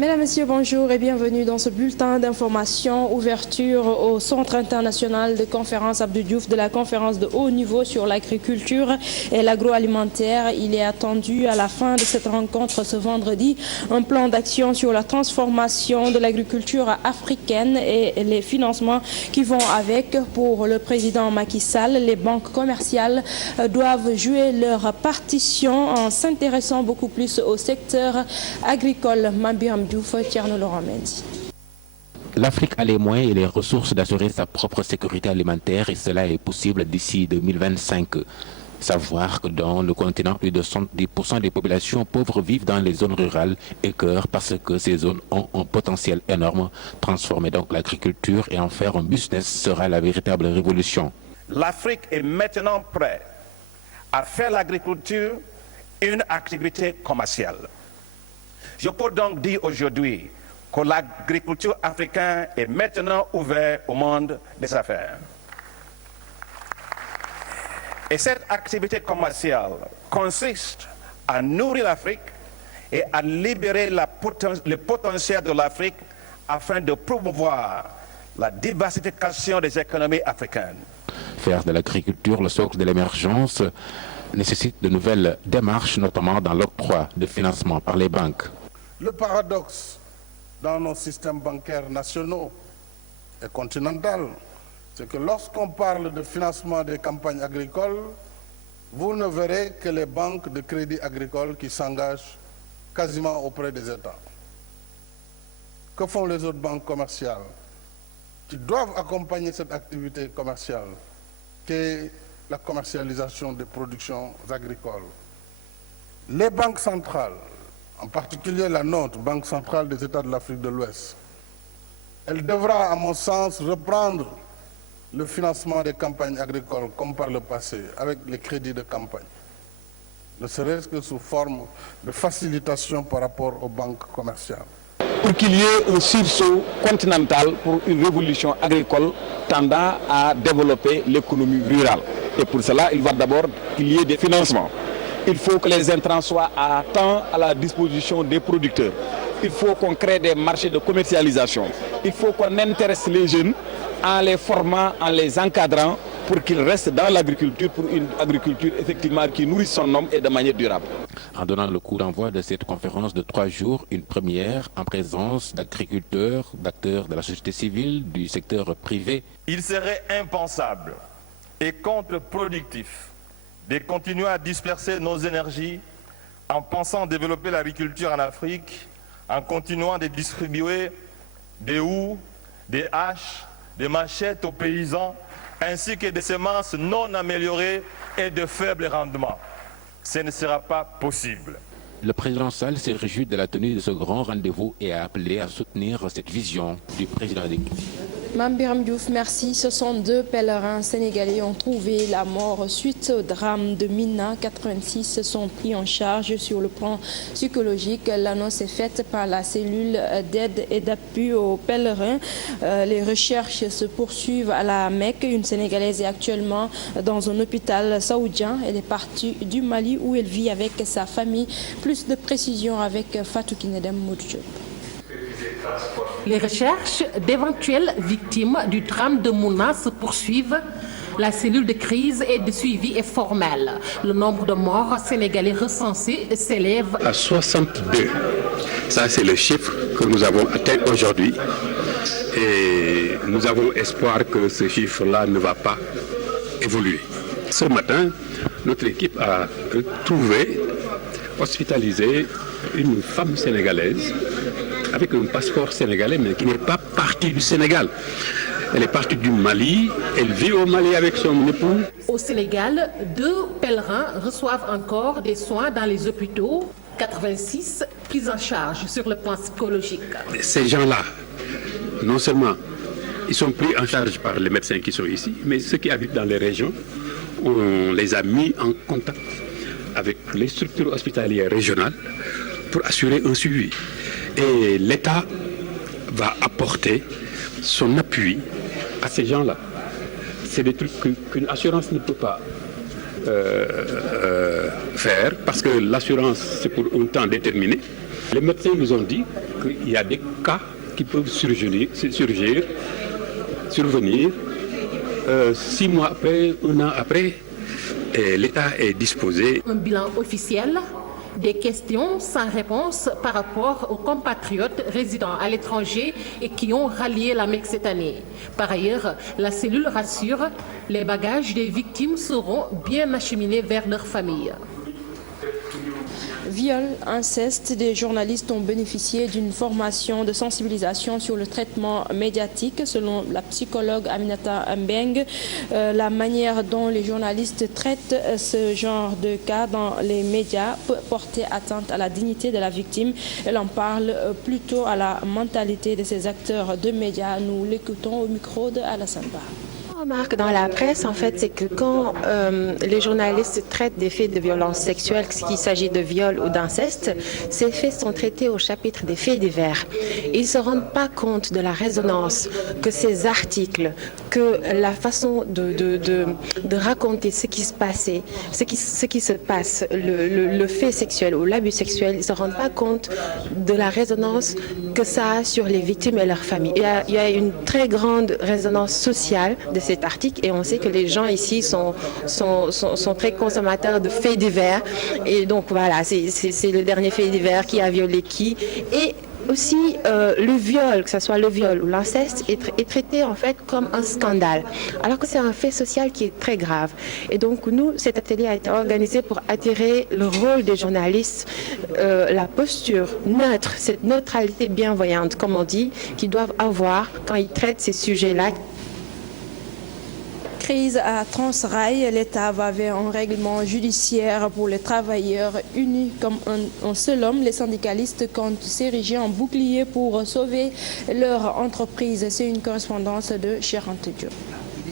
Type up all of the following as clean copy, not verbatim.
Mesdames, Messieurs, bonjour et bienvenue dans ce bulletin d'information. Ouverture au Centre international de conférence Abdou Diouf de la conférence de haut niveau sur l'agriculture et l'agroalimentaire. Il est attendu à la fin de cette rencontre ce vendredi un plan d'action sur la transformation de l'agriculture africaine et les financements qui vont avec. Pour le président Macky Sall, les banques commerciales doivent jouer leur partition en s'intéressant beaucoup plus au secteur agricole. L'Afrique a les moyens et les ressources d'assurer sa propre sécurité alimentaire et cela est possible d'ici 2025. Savoir que dans le continent, plus de 70% des populations pauvres vivent dans les zones rurales et cœur parce que ces zones ont un potentiel énorme. Transformer donc l'agriculture et en faire un business sera la véritable révolution. L'Afrique est maintenant prête à faire l'agriculture une activité commerciale. Je peux donc dire aujourd'hui que l'agriculture africaine est maintenant ouverte au monde des affaires. Et cette activité commerciale consiste à nourrir l'Afrique et à libérer le potentiel de l'Afrique afin de promouvoir la diversification des économies africaines. Faire de l'agriculture le socle de l'émergence nécessite de nouvelles démarches, notamment dans l'octroi de financement par les banques. Le paradoxe dans nos systèmes bancaires nationaux et continentaux, c'est que lorsqu'on parle de financement des campagnes agricoles, vous ne verrez que les banques de crédit agricole qui s'engagent quasiment auprès des États. Que font les autres banques commerciales qui doivent accompagner cette activité commerciale, qui est la commercialisation des productions agricoles? Les banques centrales, en particulier la nôtre, Banque centrale des États de l'Afrique de l'Ouest, elle devra, à mon sens, reprendre le financement des campagnes agricoles comme par le passé, avec les crédits de campagne, ne serait-ce que sous forme de facilitation par rapport aux banques commerciales. Pour qu'il y ait un sursaut continental pour une révolution agricole tendant à développer l'économie rurale. Et pour cela, il va d'abord qu'il y ait des financements. Il faut que les intrants soient à temps à la disposition des producteurs. Il faut qu'on crée des marchés de commercialisation. Il faut qu'on intéresse les jeunes en les formant, en les encadrant pour qu'ils restent dans l'agriculture, pour une agriculture effectivement qui nourrit son homme et de manière durable. En donnant le coup d'envoi de cette conférence de 3 jours, une première en présence d'agriculteurs, d'acteurs de la société civile, du secteur privé. Il serait impensable et contre-productif de continuer à disperser nos énergies en pensant développer l'agriculture en Afrique, en continuant de distribuer des houes, des haches, des machettes aux paysans, ainsi que des semences non améliorées et de faible rendement. Ce ne sera pas possible. Le président Sall s'est réjoui de la tenue de ce grand rendez-vous et a appelé à soutenir cette vision du président de Mambiram Diouf, merci. 62 pèlerins sénégalais ont trouvé la mort suite au drame de Mina. 86 sont pris en charge sur le plan psychologique. L'annonce est faite par la cellule d'aide et d'appui aux pèlerins. Les recherches se poursuivent à la Mecque. Une Sénégalaise est actuellement dans un hôpital saoudien. Elle est partie du Mali où elle vit avec sa famille. Plus de précisions avec Fatou Kinedem Moudjoub. Les recherches d'éventuelles victimes du drame de Mouna se poursuivent. La cellule de crise et de suivi est formelle. Le nombre de morts sénégalais recensés s'élève à 62. Ça, c'est le chiffre que nous avons atteint aujourd'hui. Et nous avons espoir que ce chiffre-là ne va pas évoluer. Ce matin, notre équipe a trouvé, hospitalisé, une femme sénégalaise avec un passeport sénégalais, mais qui n'est pas partie du Sénégal. Elle est partie du Mali, elle vit au Mali avec son époux. Au Sénégal, 2 pèlerins reçoivent encore des soins dans les hôpitaux, 86 pris en charge sur le plan psychologique. Ces gens-là, non seulement ils sont pris en charge par les médecins qui sont ici, mais ceux qui habitent dans les régions, on les a mis en contact avec les structures hospitalières régionales pour assurer un suivi. Et l'État va apporter son appui à ces gens-là. C'est des trucs qu'une assurance ne peut pas faire parce que l'assurance, c'est pour un temps déterminé. Les médecins nous ont dit qu'il y a des cas qui peuvent survenir 6 mois après, 1 an après, et l'État est disposé. Un bilan officiel, des questions sans réponse par rapport aux compatriotes résidant à l'étranger et qui ont rallié la Mecque cette année. Par ailleurs, la cellule rassure, les bagages des victimes seront bien acheminés vers leurs familles. Viol, inceste, des journalistes ont bénéficié d'une formation de sensibilisation sur le traitement médiatique. Selon la psychologue Aminata Mbeng, la manière dont les journalistes traitent ce genre de cas dans les médias peut porter atteinte à la dignité de la victime. Elle en parle plutôt à la mentalité de ces acteurs de médias. Nous l'écoutons au micro de Alassane Ba. Ce qu'on remarque dans la presse, en fait, c'est que quand les journalistes traitent des faits de violence sexuelle, qu'il s'agit de viol ou d'inceste, ces faits sont traités au chapitre des faits divers. Ils ne se rendent pas compte de la résonance que ces articles, que la façon de raconter ce qui se passait, ce qui se passe, le fait sexuel ou l'abus sexuel, ils ne se rendent pas compte de la résonance que ça a sur les victimes et leurs familles. Il y a une très grande résonance sociale de cet article et on sait que les gens ici sont très consommateurs de faits divers et donc voilà, c'est le dernier fait divers qui a violé qui. Et aussi, le viol, que ce soit le viol ou l'inceste, est traité en fait comme un scandale, alors que c'est un fait social qui est très grave. Et donc nous, cet atelier a été organisé pour attirer le rôle des journalistes, la posture neutre, cette neutralité bienveillante, comme on dit, qu'ils doivent avoir quand ils traitent ces sujets-là. Crise à Transrail, l'État va vers un règlement judiciaire pour les travailleurs unis comme un seul homme. Les syndicalistes comptent s'ériger en bouclier pour sauver leur entreprise. C'est une correspondance de Chérante Diop.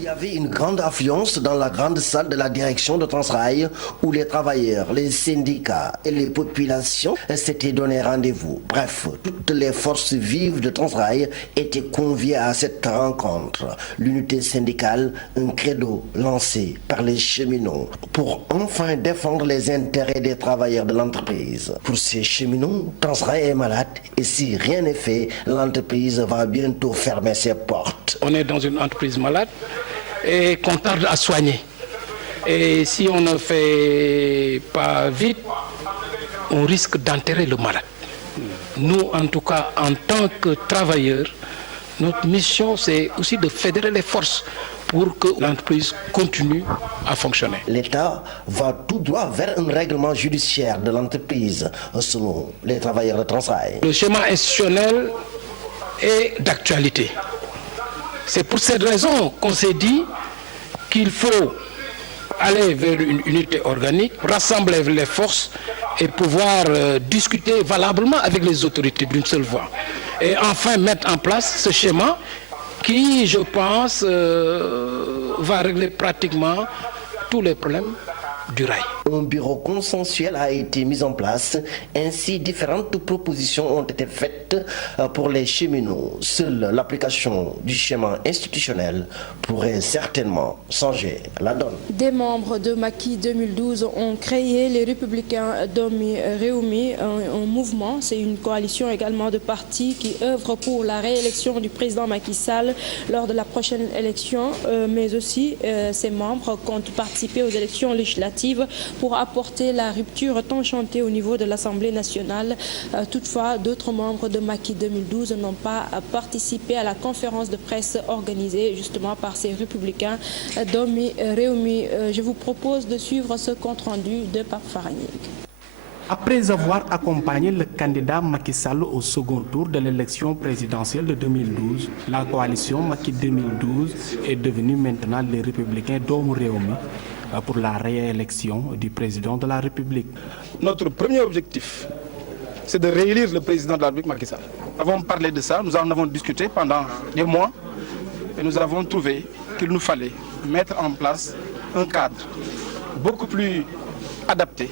Il y avait une grande affluence dans la grande salle de la direction de Transrail où les travailleurs, les syndicats et les populations s'étaient donné rendez-vous. Bref, toutes les forces vives de Transrail étaient conviées à cette rencontre. L'unité syndicale, un credo lancé par les cheminots pour enfin défendre les intérêts des travailleurs de l'entreprise. Pour ces cheminots, Transrail est malade et si rien n'est fait, l'entreprise va bientôt fermer ses portes. On est dans une entreprise malade et qu'on tarde à soigner. Et si on ne fait pas vite, on risque d'enterrer le malade. Nous, en tout cas, en tant que travailleurs, notre mission, c'est aussi de fédérer les forces pour que l'entreprise continue à fonctionner. L'État va tout droit vers un règlement judiciaire de l'entreprise, selon les travailleurs de Transrail. Le schéma institutionnel est d'actualité. C'est pour cette raison qu'on s'est dit qu'il faut aller vers une unité organique, rassembler les forces et pouvoir discuter valablement avec les autorités d'une seule voix. Et enfin mettre en place ce schéma qui, je pense, va régler pratiquement tous les problèmes du rail. Un bureau consensuel a été mis en place. Ainsi, différentes propositions ont été faites pour les cheminots. Seule l'application du schéma institutionnel pourrait certainement changer la donne. Des membres de Macky 2012 ont créé les Républicains Domi Réumi, un mouvement. C'est une coalition également de partis qui œuvrent pour la réélection du président Macky Sall lors de la prochaine élection, mais aussi ces membres comptent participer aux élections législatives pour apporter la rupture tant chantée au niveau de l'Assemblée nationale. Toutefois, d'autres membres de Macky 2012 n'ont pas participé à la conférence de presse organisée justement par ces républicains Domi Réumi. Je vous propose de suivre ce compte-rendu de Pape Faragnik. Après avoir accompagné le candidat Macky Sall au second tour de l'élection présidentielle de 2012, la coalition Macky 2012 est devenue maintenant les Républicains Domi Réumi pour la réélection du président de la République. Notre premier objectif, c'est de réélire le président de la République, Macky Sall. Nous avons parlé de ça, nous en avons discuté pendant des mois et nous avons trouvé qu'il nous fallait mettre en place un cadre beaucoup plus adapté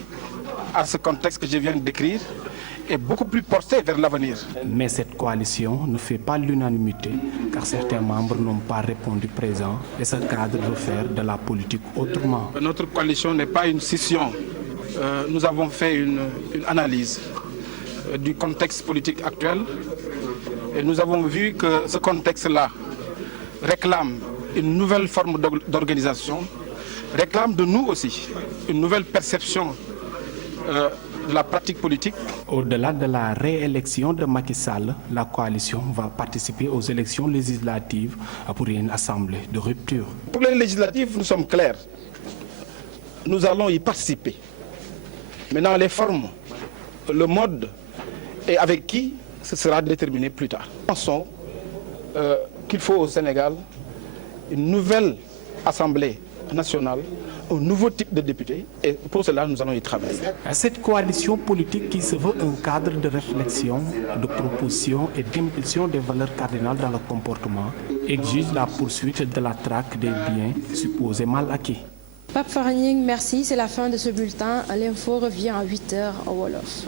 à ce contexte que je viens de décrire et beaucoup plus porté vers l'avenir. Mais cette coalition ne fait pas l'unanimité car certains membres n'ont pas répondu présent et ce cadre veut faire de la politique autrement. Notre coalition n'est pas une scission. Nous avons fait une analyse du contexte politique actuel. Et nous avons vu que ce contexte-là réclame une nouvelle forme d'organisation, réclame de nous aussi une nouvelle perception de la pratique politique. Au-delà de la réélection de Macky Sall, la coalition va participer aux élections législatives pour une assemblée de rupture. Pour les législatives, nous sommes clairs. Nous allons y participer. Maintenant, les formes, le mode et avec qui, ce sera déterminé plus tard. Nous pensons qu'il faut au Sénégal une nouvelle assemblée nationale, un nouveau type de député, et pour cela nous allons y travailler. Cette coalition politique qui se veut un cadre de réflexion, de proposition et d'impulsion des valeurs cardinales dans le comportement exige la poursuite de la traque des biens supposés mal acquis. Pape Faragning, merci. C'est la fin de ce bulletin. L'info revient à 8h au Wolof.